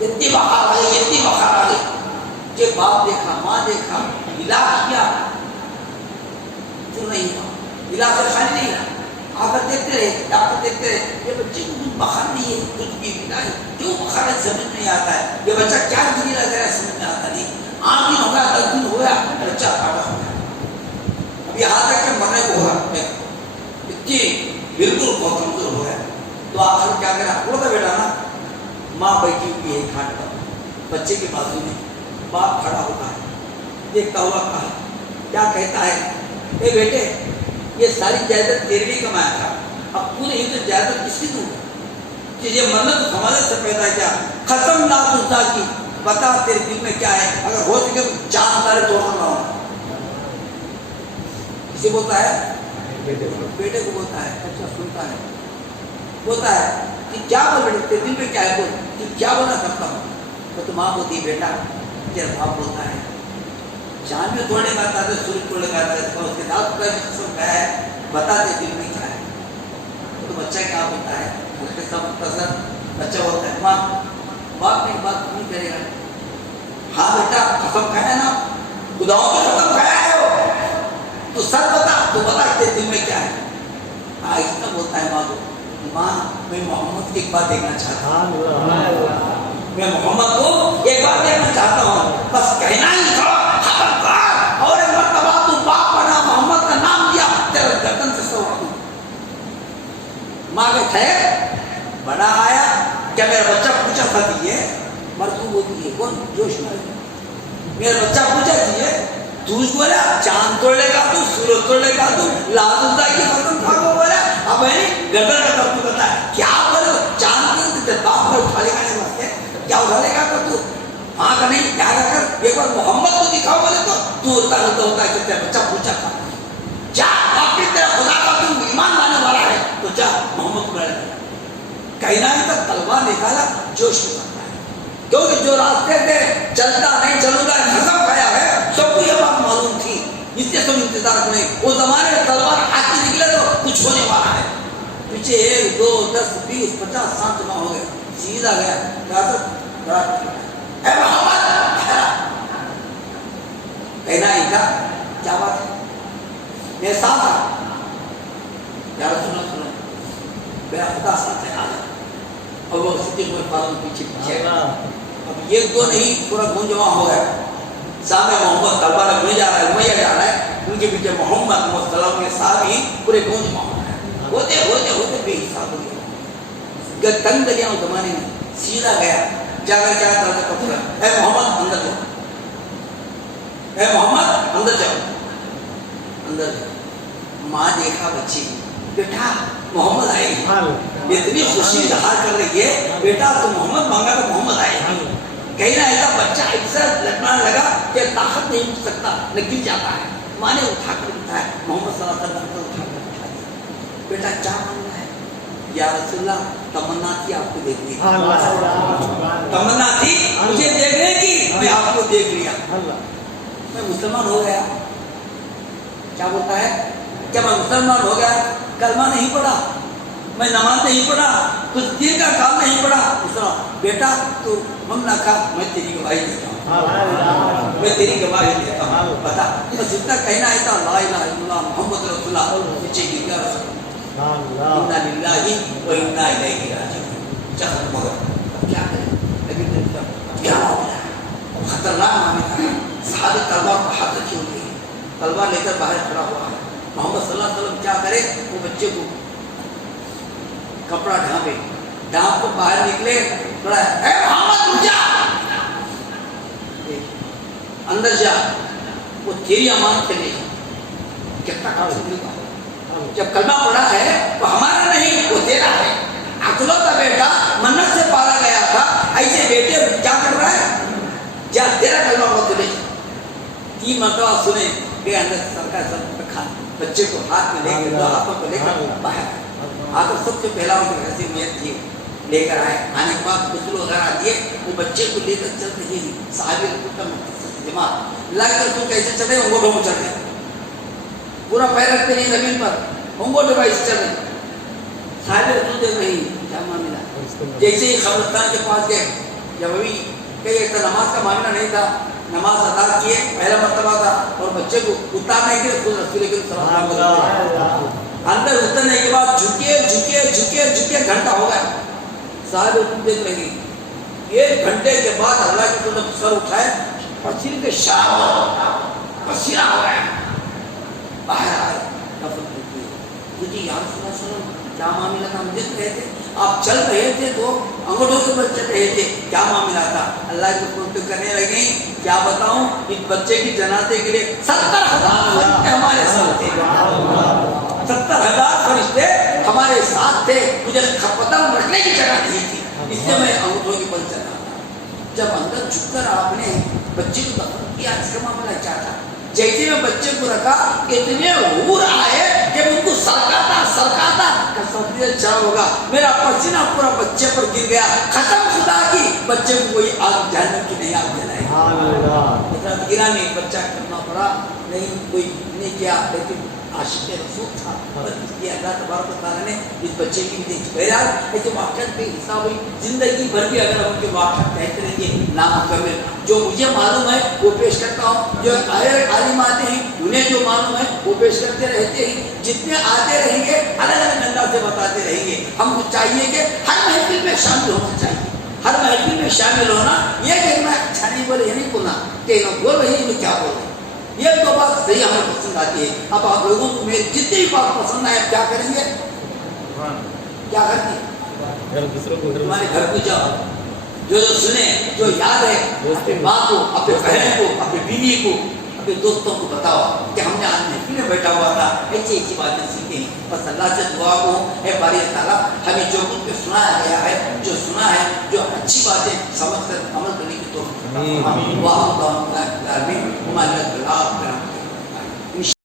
اتنی بخار آ گئی کہ باپ دیکھا ماں دیکھا علاج کیا تو نہیں ہوا علاج سے خالی نہیں رہا آ کر دیکھتے رہے ڈاکٹر دیکھتے رہے یہ بچے کو کچھ بخار نہیں ہے کچھ بھی بتائی کیوں بخار ہے سمجھ نہیں آتا ہے یہ بچہ کیا دلی لگ رہا ہے سمجھ میں آتا نہیں 8 دن ہو گیا 10 دن ہو گیا بچہ کاٹا ہو گیا اب یہاں تک کہ مرنے کو ہو رہا ہے اتنی بالکل بہت کمزور ہو گیا تو آخر کیا کرا وہ تھا بیٹا نا ماں بیٹھی ہوئی ہے کھاٹ پر بچے کے بازو میں باپ کھڑا ہوتا ہے دیکھتا ہوا کہا کیا کہتا ہے اے بیٹے یہ ساری جائیداد تیرے لیے کمایا تھا اب تو نہیں تو جائیداد کس کی دوں کہ یہ منت سماجت سے پیدا کیا قسم لا تزدہ کی بتا تیرے دل میں کیا ہے اگر ہو سکے تو جان تارے توڑ رہا ہوں کسے بولتا ہے بیٹے کو بولتا ہے اچھا سنتا ہے بولتا ہے کہ کیا بول بیٹے تیرے دل میں کیا ہے بول کہ کیا بولنا کرتا ہوں تو ماں بولتی بیٹا تیرا باپ بولتا ہے چاند بھی توڑنے کا آتا ہے، سورج توڑنے کا آتا ہے، اس کے دانت کا قسم کیا ہے بتا دے دل میں کیا ہے. تو بچہ کیا ہوتا ہے اس کے سب مختصر بچہ ہوتا ہے ماں باپ نے بات نہیں کرے گا. ہاں بیٹا قسم کھایا نا خداؤں کا قسم کھایا ہے وہ تو سچ بتا، تو بتا کہ دل میں کیا ہے. ہاں اتنا بولتا ہے ماں کو، ماں میں محمد کی ایک بات دیکھنا چاہتا ہوں، میں محمد کو ایک بات دیکھنا چاہتا ہوں، بس کہنا ہی تھا ختم کر. اور ایک مرتبہ تو باپ کا نام محمد کا نام دیا تیرے گردن سے سوڑ دوں. ماں کے ٹھہر بڑا آیا کیا میرا بچہ پوچھا تھا دیے مردو وہ دیے کون جوش میں میرا بچہ پوچھا دیے تو اس بولا چاند توڑ لے گا تو سورج توڑ لے گا تو لازمدہ کی قسم کھا کو بولا اب میں نے گردن کا تب تو کرتا ہے کیا بولو چاند کے باپ کو اٹھا لے گا نہیں واسطے کیا اٹھا لے گا تو ہاں کا نہیں کیا کر ایک بار محمد کو دکھاؤ بولے تو ہوتا ہے کہ تیرا بچہ پوچھا تھا جا باقی تیرا خدا کا تم ایمان لانے والا ہے تو جا محمد کو لڑا. کہنا ہی تک تلوار نکالا جوش میں کرتا ہے کیونکہ جو راستے پہ چلتا نہیں چلوں گا قسم کھایا ہے سب کو یہ بات معلوم تھی اس سے تم انتظار کریں. وہ زمانے میں تلوار ہاتھ سے نکلے تو کچھ ہونے والا ہے. پیچھے 1 2 10 20 50 60 جمع ہو گئے سیدھا گیا اے محمد کہنا ہی تھا کیا بات ہے میرے ساتھ آ یا رسول اللہ سنو میرا خدا ساتھ ہے آجا. اور وہ صدیق میں فاروق پیچھے پیچھے اب یہ دو نہیں پورا گون جمع ہو گیا. سامنے محمد تلوار لے جا رہا ہے امیہ جا رہا ہے ان کے پیچھے محمد مسلم کے ساتھ ہی پورے گون جمع ہو گیا. ہوتے ہوتے ہوتے بے حساب ہو گیا. تنگ دریا زمانے میں سیدھا گیا جا کر کیا کرتا پکڑا اے محمد اندر جاؤ اے محمد اندر جاؤ اندر جاؤ. ماں دیکھا بچی بیٹا محمد آئے اتنی خوشی ظاہر کر رہی ہے بیٹا تو محمد مانگا تو محمد آئے. کہیں نہ ایسا بچہ ایسا لڑنا لگا کہ طاقت نہیں اٹھ سکتا نہ گر جاتا ہے. ماں نے اٹھا کر بٹھایا محمد صلی اللہ علیہ وسلم کو اٹھا کر بٹھایا. بیٹا کیا مانگنا ہے یا رسول اللہ تمنا تھی آپ کو دیکھنے کی تمنا تھی مجھے دیکھنے کی میں آپ کو دیکھ لیا میں مسلمان ہو گیا. کیا بولتا ہے کیا میں مسلمان ہو گیا کلمہ نہیں پڑھا میں نماز نہیں پڑھا کچھ دین کا کام نہیں پڑھا. بیٹا تو ہم نہ کھا میں تیری گواہی دیتا ہوں میں تیری گواہی دیتا ہوں بتا بس اتنا کہنا ہے تھا لا الہ الا اللہ محمد رسول اللہ پیچھے گر گیا رسول انا للہ و انا الیہ راجعون. چل مگر کیا کریں ابھی کیا معاملہ ہے خطرناک معاملہ ہے. صحابی تلوار کو ہاتھ رکھی ہوئی ہے تلوار لے کر باہر کھڑا ہوا ہے. محمد صلی اللہ علیہ وسلم کیا کرے وہ بچے کو کپڑا ڈھانپ کو باہر نکلے بڑا اے محمد رک جا اندر جا وہ تیری امانت ہے نہیں کتنا کام جب کلمہ پڑھا ہے تو ہمارا نہیں وہ تیرا ہے. اکلوتا بیٹا منت سے پالا گیا تھا ایسے بیٹے کیا کر رہا ہے جا تیرا کلمہ پڑھ تجھے 3 مرتبہ سنے کہ اندر سرکار سب رکھا بچے کو ہاتھ میں لے کر دو ہاتھوں کو لے کر باہر آ کر سب سے پہلا ان کی حسین نیت تھی لے کر آئے. آنے کے بعد غسل وغیرہ دیے وہ بچے کو لے کر چل رہی صحابی رسول کا جماعت لا کر تو کیسے چلے انگوٹھوں میں چل رہے پورا پیر رکھتے نہیں زمین پر انگوٹھوں پر ایسے چل رہے. صحابی رسول دیکھ رہی کیا معاملہ جیسے ہی قبرستان کے پاس گئے جب ابھی کئی ایک نماز کا معاملہ نہیں تھا نماز ادا کیے پہلا مرتبہ تھا اور بچے کو اتارنے کے خود رسول کریم صلی اللہ علیہ وسلم اندر اترنے کے بعد جھکے جھکے جھکے جھکے گھنٹہ ہو گیا. صاحب دیکھ رہی 1 گھنٹے کے بعد اللہ کی طرف سر اٹھائے پسینے کے شراب پسینہ ہو گیا باہر آئے دفن کر دیے. جی یا رسول اللہ صلی اللہ علیہ وسلم کیا معاملہ تھا ہم دیکھ رہے تھے آپ چل رہے تھے تو انگوٹھوں کے بل چل رہے تھے کیا معاملہ تھا. اللہ کی قربت کرنے لگے کیا بتاؤں اس بچے کی جنازے کے لیے 70,000 فرشتے ہمارے ساتھ تھے 70,000 فرشتے ہمارے ساتھ تھے. مجھے قدم رکھنے کی جگہ نہیں تھی اس لیے میں انگوٹھوں کے بل چل رہا تھا. جب اندر جھک کر آپ نے بچے کو دفن کیا اس کا معاملہ کیا تھا. جیسے میں بچے کو رکھا اتنے حور آئے کہ ان کو سرکاتا چاہ ہوگا میرا پسینہ پورا بچے پر گر گیا. ختم خدا کی بچے کو کوئی آگ جہنم کی نہیں آگ جلائے. حضرت گرا میں ایک بچہ کرنا پڑا, نہیں کوئی نہیں کیا, لیکن عاشق رسول تھا, اور اس لیے اللہ تبارک و تعالیٰ نے اس بچے کی بھی دیکھی. بہرحال ایسے واقعات پہ حصہ ہوئی, زندگی بھر بھی اگر ہم ان کے واقعات کہتے رہیں گے نامکمل. جو مجھے معلوم ہے وہ پیش کرتا ہوں, جو غیر عالم آتے ہیں انہیں جو معلوم ہے وہ پیش کرتے رہتے ہیں. جتنے آتے رہیں گے الگ الگ انداز سے بتاتے رہیں گے. ہم کو چاہیے کہ ہر محفل میں شامل ہونا چاہیے, ہر محفل میں شامل ہونا. یہ کہ میں اچھا نہیں بولے یہ نہیں بولنا کہ بول رہی ہے میں کیا بول رہی ہوں, یہ تو بات صحیح ہمیں پسند آتی ہے. اب آپ لوگوں کو میرے جتنی بھی بات پسند آئے کیا کریں گے, کیا کریں گے, تمہارے گھر کو جاؤ, جو سنے, جو یاد ہے اپنے ماں کو, اپنے بہن کو, اپنے بیوی کو, اپنے دوستوں کو بتاؤ کہ ہم نے آج محفل میں بیٹھا ہوا تھا, ایسی ایسی باتیں سیکھیں. بس اللہ سے دعا کو اے باری تعالیٰ ہمیں جو کچھ پہ سنایا گیا ہے, جو سنا ہے, جو اچھی باتیں سمجھ کر عمل کرنے کی توفیق.